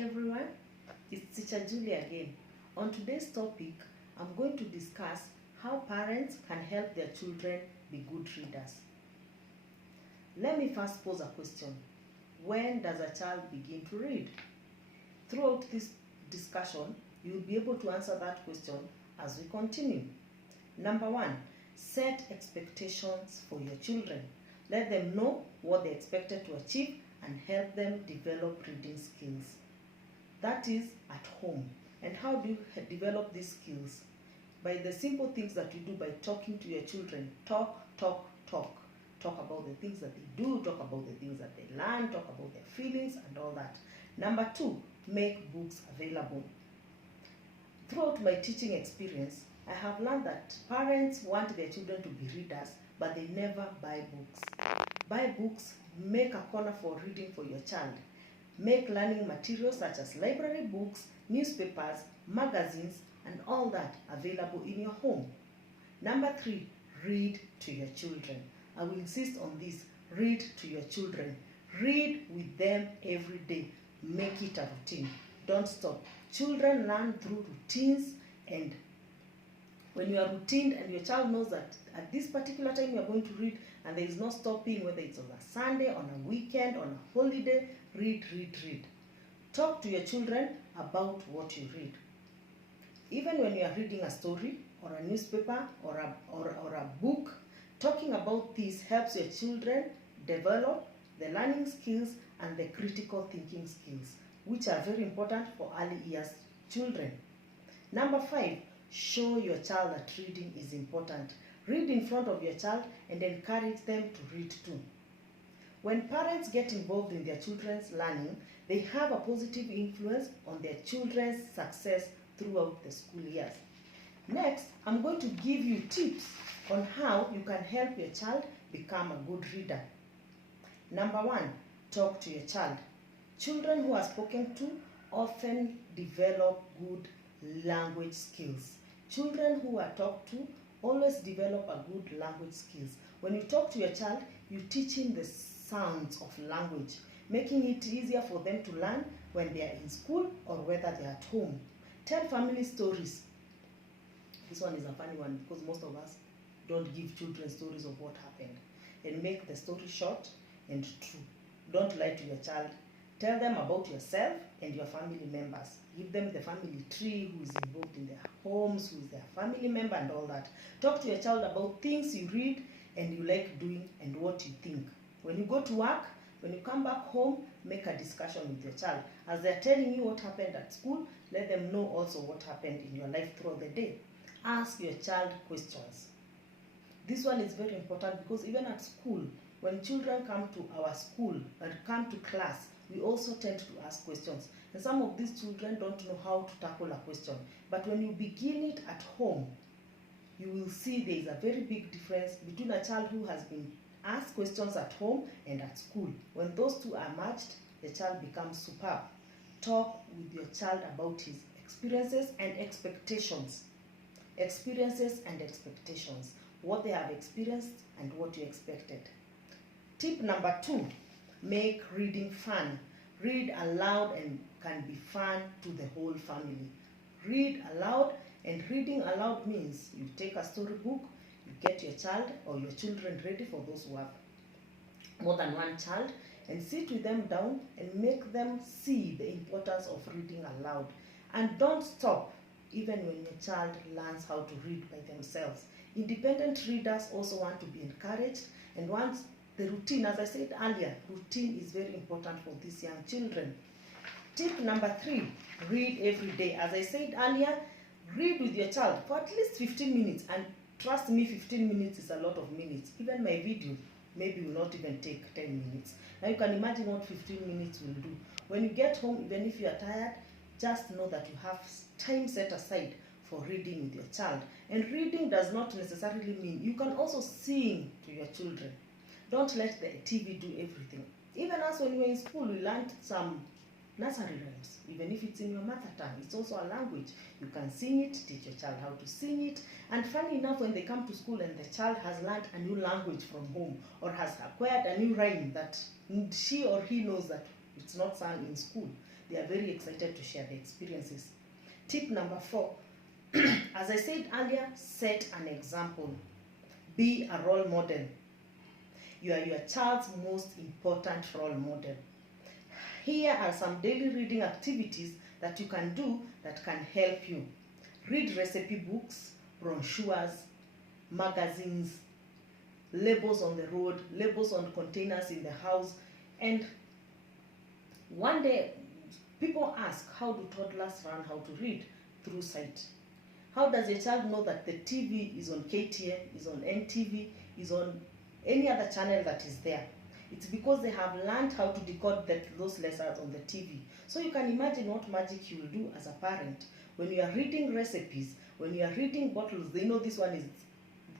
everyone, it's Teacher Julia again. On today's topic, I'm going to discuss how parents can help their children be good readers. Let me first pose a question. When does a child begin to read? Throughout this discussion, you will be able to answer that question as we continue. Number one, set expectations for your children. Let them know what they're expected to achieve and help them develop reading skills. That is at home. And how do you develop these skills? By the simple things that you do by talking to your children. Talk. Talk about the things that they do, talk about the things that they learn, talk about their feelings and all that. Number two, make books available. Throughout my teaching experience, I have learned that parents want their children to be readers, but they never buy books. Buy books, make a corner for reading for your child. Make learning materials such as library books, newspapers, magazines, and all that available in your home. Number three, read to your children. I will insist on this. Read to your children. Read with them every day. Make it a routine. Don't stop. Children learn through routines, and when you are routined and your child knows that at this particular time you are going to read and there is no stopping, whether it's on a Sunday, on a weekend, on a holiday, read. Talk to your children about what you read. Even when you are reading a story or a newspaper or a book, talking about this helps your children develop the learning skills and the critical thinking skills, which are very important for early years children. Number five, show your child that reading is important. Read in front of your child and encourage them to read too. When parents get involved in their children's learning, they have a positive influence on their children's success throughout the school years. Next, I'm going to give you tips on how you can help your child become a good reader. Number one, talk to your child. Children who are spoken to often develop good language skills. Children who are talked to always develop a good language skills. When you talk to your child, you teach him the sounds of language, making it easier for them to learn when they are in school or whether they are at home. Tell family stories. This one is a funny one because most of us don't give children stories of what happened. And make the story short and true. Don't lie to your child. Tell them about yourself and your family members. Give them the family tree, who is involved in their homes, who is their family member and all that. Talk to your child about things you read and you like doing and what you think. When you go to work, when you come back home, make a discussion with your child. As they're telling you what happened at school, let them know also what happened in your life throughout the day. Ask your child questions. This one is very important because even at school, when children come to our school and come to class, we also tend to ask questions. And some of these children don't know how to tackle a question. But when you begin it at home, you will see there is a very big difference between a child who has been asked questions at home and at school. When those two are matched, the child becomes superb. Talk with your child about his experiences and expectations. Experiences and expectations. What they have experienced and what you expected. Tip number two, make reading fun. Read aloud and can be fun to the whole family. Read aloud, and reading aloud means you take a storybook, you get your child or your children ready, for those who have more than one child, and sit with them down and make them see the importance of reading aloud. And don't stop even when your child learns how to read by themselves. Independent readers also want to be encouraged, and once the routine, as I said earlier, routine is very important for these young children. Tip number three, read every day. As I said earlier, read with your child for at least 15 minutes. And trust me, 15 minutes is a lot of minutes. Even my video maybe will not even take 10 minutes. Now you can imagine what 15 minutes will do. When you get home, even if you are tired, just know that you have time set aside for reading with your child. And reading does not necessarily mean you can also sing to your children. Don't let the TV do everything. Even us, when we were in school, we learned some nursery rhymes. Even if it's in your mother tongue, it's also a language. You can sing it, teach your child how to sing it. And funny enough, when they come to school and the child has learned a new language from home or has acquired a new rhyme that she or he knows that It's not sung in school. They are very excited to share the experiences. Tip number 4, as I said earlier, set an example. Be a role model. You are your child's most important role model. Here are some daily reading activities that you can do that can help you. Read recipe books, brochures, magazines, labels on the road, labels on containers in the house. And one day, people ask, how do toddlers learn how to read? Through sight. How does your child know that the TV is on KTN, is on NTV, is on any other channel that is there? It's because they have learned how to decode those lessons on the TV. So you can imagine what magic you will do as a parent. When you are reading recipes, when you are reading bottles, they know this one is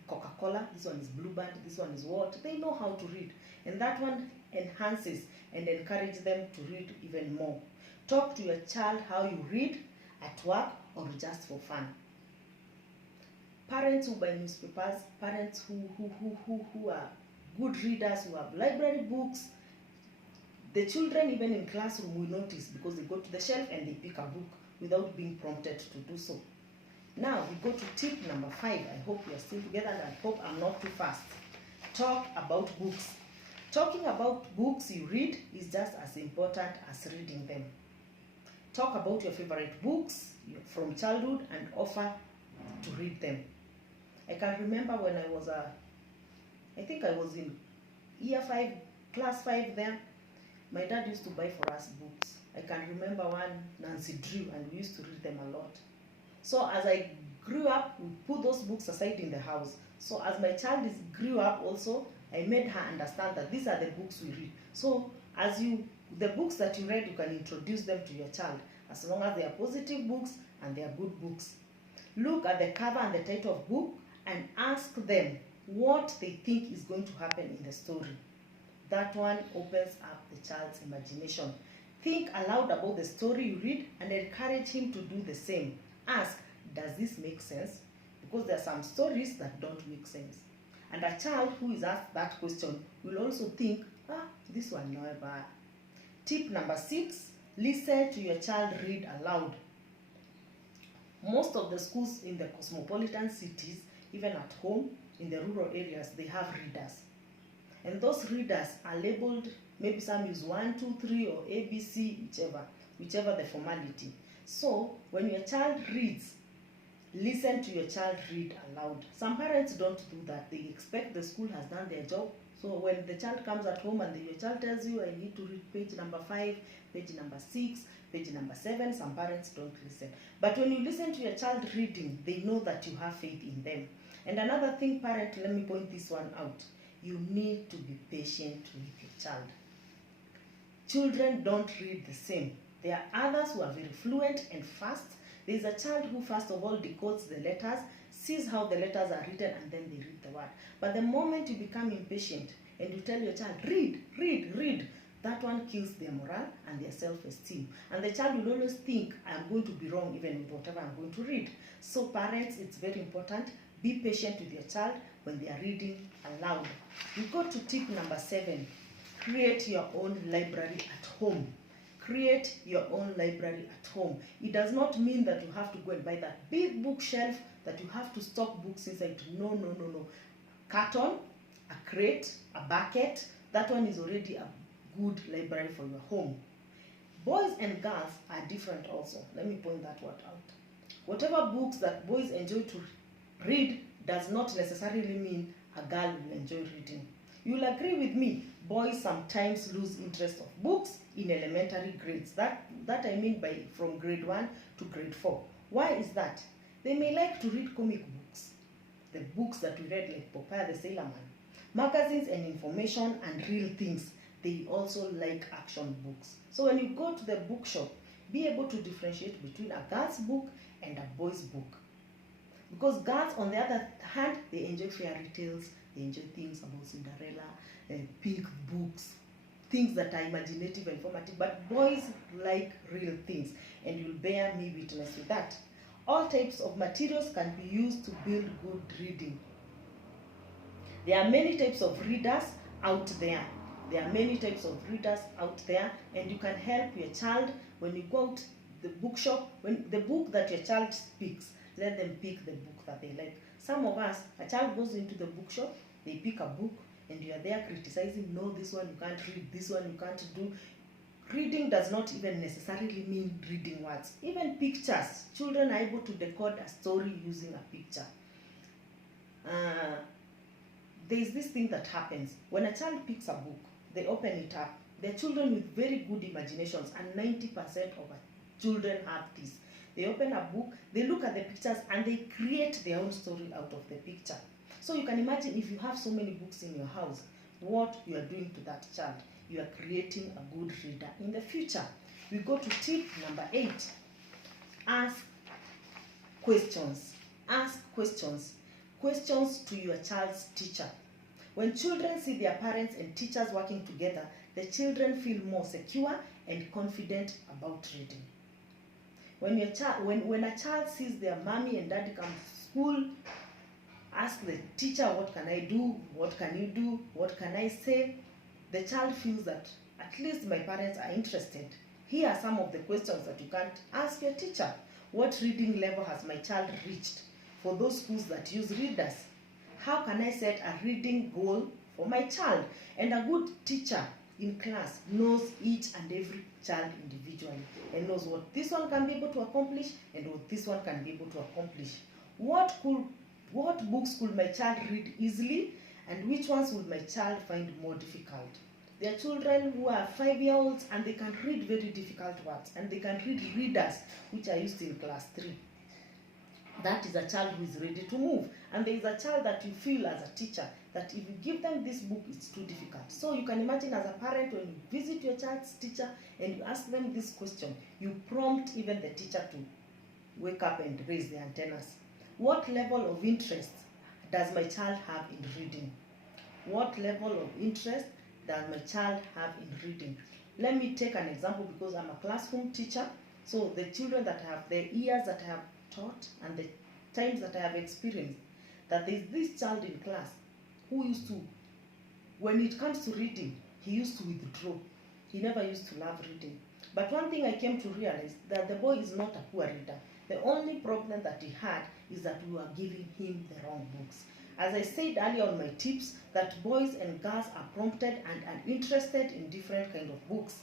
Coca-Cola, this one is Blueband, this one is what? They know how to read. And that one enhances and encourages them to read even more. Talk to your child how you read at work or just for fun. Parents who buy newspapers, parents who are good readers, who have library books, the children even in classroom will notice because they go to the shelf and they pick a book without being prompted to do so. Now we go to tip number 5. I hope we are still together and I hope I'm not too fast. Talk about books. Talking about books you read is just as important as reading them. Talk about your favorite books from childhood and offer to read them. I can remember when I was I think I was in year 5, class 5 there. My dad used to buy for us books. I can remember one, Nancy Drew, and we used to read them a lot. So as I grew up, we put those books aside in the house. So as my child grew up also, I made her understand that these are the books we read. So as the books that you read, you can introduce them to your child, as long as they are positive books and they are good books. Look at the cover and the title of book and ask them what they think is going to happen in the story. That one opens up the child's imagination. Think aloud about the story you read and encourage him to do the same. Ask, does this make sense? Because there are some stories that don't make sense. And a child who is asked that question will also think, this one never. Tip number 6, listen to your child read aloud. Most of the schools in the cosmopolitan cities, even at home, in the rural areas, they have readers. And those readers are labeled, maybe some use 1, 2, 3 or ABC, whichever the formality. So when your child reads, listen to your child read aloud. Some parents don't do that. They expect the school has done their job. So when the child comes at home and your child tells you, I need to read page number 5, page number 6, page number 7, some parents don't listen. But when you listen to your child reading, they know that you have faith in them. And another thing, parent, let me point this one out. You need to be patient with your child. Children don't read the same. There are others who are very fluent and fast. There is a child who first of all decodes the letters, sees how the letters are written, and then they read the word. But the moment you become impatient and you tell your child, read, read, read, that one kills their morale and their self-esteem. And the child will always think, I'm going to be wrong even with whatever I'm going to read. So parents, it's very important. Be patient with your child when they are reading aloud. We go to tip number 7. Create your own library at home. Create your own library at home. It does not mean that you have to go and buy that big bookshelf that you have to stock books inside. No, no, no, no. Carton, a crate, a bucket, that one is already a good library for your home. Boys and girls are different also. Let me point that word out. Whatever books that boys enjoy to read does not necessarily mean a girl will enjoy reading. You will agree with me, boys sometimes lose interest of books in elementary grades. That I mean by from grade 1 to grade 4. Why is that? They may like to read comic books, the books that we read like Popeye the Sailor Man, magazines and information and real things. They also like action books. So when you go to the bookshop, be able to differentiate between a girl's book and a boy's book. Because girls, on the other hand, they enjoy fairy tales, they enjoy things about Cinderella, pink books, things that are imaginative and informative. But boys like real things, and you'll bear me witness with that. All types of materials can be used to build good reading. There are many types of readers out there. There are many types of readers out there, and you can help your child when you go out the bookshop. When the book that your child picks, let them pick the book that they like. Some of us, a child goes into the bookshop, they pick a book, and you are there criticizing, no, this one you can't read, this one you can't do. Reading does not even necessarily mean reading words. Even pictures, children are able to decode a story using a picture. There is this thing that happens when a child picks a book, they open it up. They're children with very good imaginations, and 90% of children have this. They open a book, they look at the pictures, and they create their own story out of the picture. So you can imagine, if you have so many books in your house, what you are doing to that child. You are creating a good reader in the future. We go to tip number 8. Ask questions. Ask questions. Questions to your child's teacher. When children see their parents and teachers working together, the children feel more secure and confident about reading. When a child sees their mommy and daddy come to school, ask the teacher, what can I do? What can you do? What can I say? The child feels that at least my parents are interested. Here are some of the questions that you can't ask your teacher. What reading level has my child reached? For those schools that use readers, how can I set a reading goal for my child? And a good teacher in class knows each and every child individually and knows what this one can be able to accomplish and what this one can be able to accomplish. What books could my child read easily, and which ones would my child find more difficult? There are children who are 5-year-olds and they can read very difficult words, and they can read readers which are used in class 3. That is a child who is ready to move. And there is a child that you feel as a teacher that if you give them this book, it's too difficult. So you can imagine, as a parent, when you visit your child's teacher and you ask them this question, you prompt even the teacher to wake up and raise their antennas. What level of interest does my child have in reading? What level of interest does my child have in reading? Let me take an example, because I'm a classroom teacher. So the children that have, the years that I have taught and the times that I have experienced, that there's this child in class who used to, when it comes to reading, he used to withdraw. He never used to love reading. But one thing I came to realize, that the boy is not a poor reader. The only problem that he had is that we were giving him the wrong books. As I said earlier on my tips, that boys and girls are prompted and are interested in different kind of books.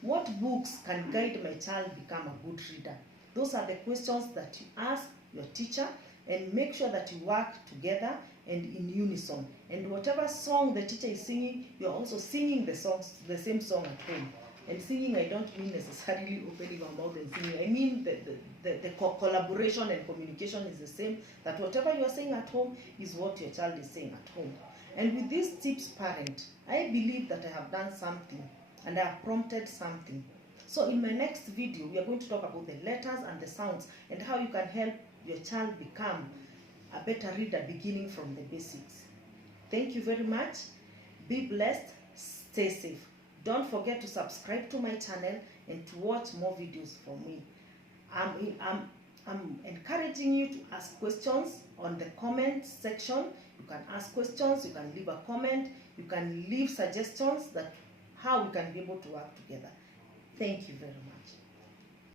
What books can guide my child become a good reader? Those are the questions that you ask your teacher, and make sure that you work together and in unison. And whatever song the teacher is singing, you're also singing the same song at home. And singing, I don't mean necessarily opening our mouth and singing. I mean the collaboration and communication is the same. That whatever you are saying at home is what your child is saying at home. And with these tips, parent, I believe that I have done something and I have prompted something. So in my next video, we are going to talk about the letters and the sounds and how you can help your child become a better reader beginning from the basics. Thank you very much. Be blessed. Stay safe. Don't forget to subscribe to my channel and to watch more videos from me. I'm encouraging you to ask questions on the comment section. You can ask questions, you can leave a comment, you can leave suggestions that how we can be able to work together. Thank you very much.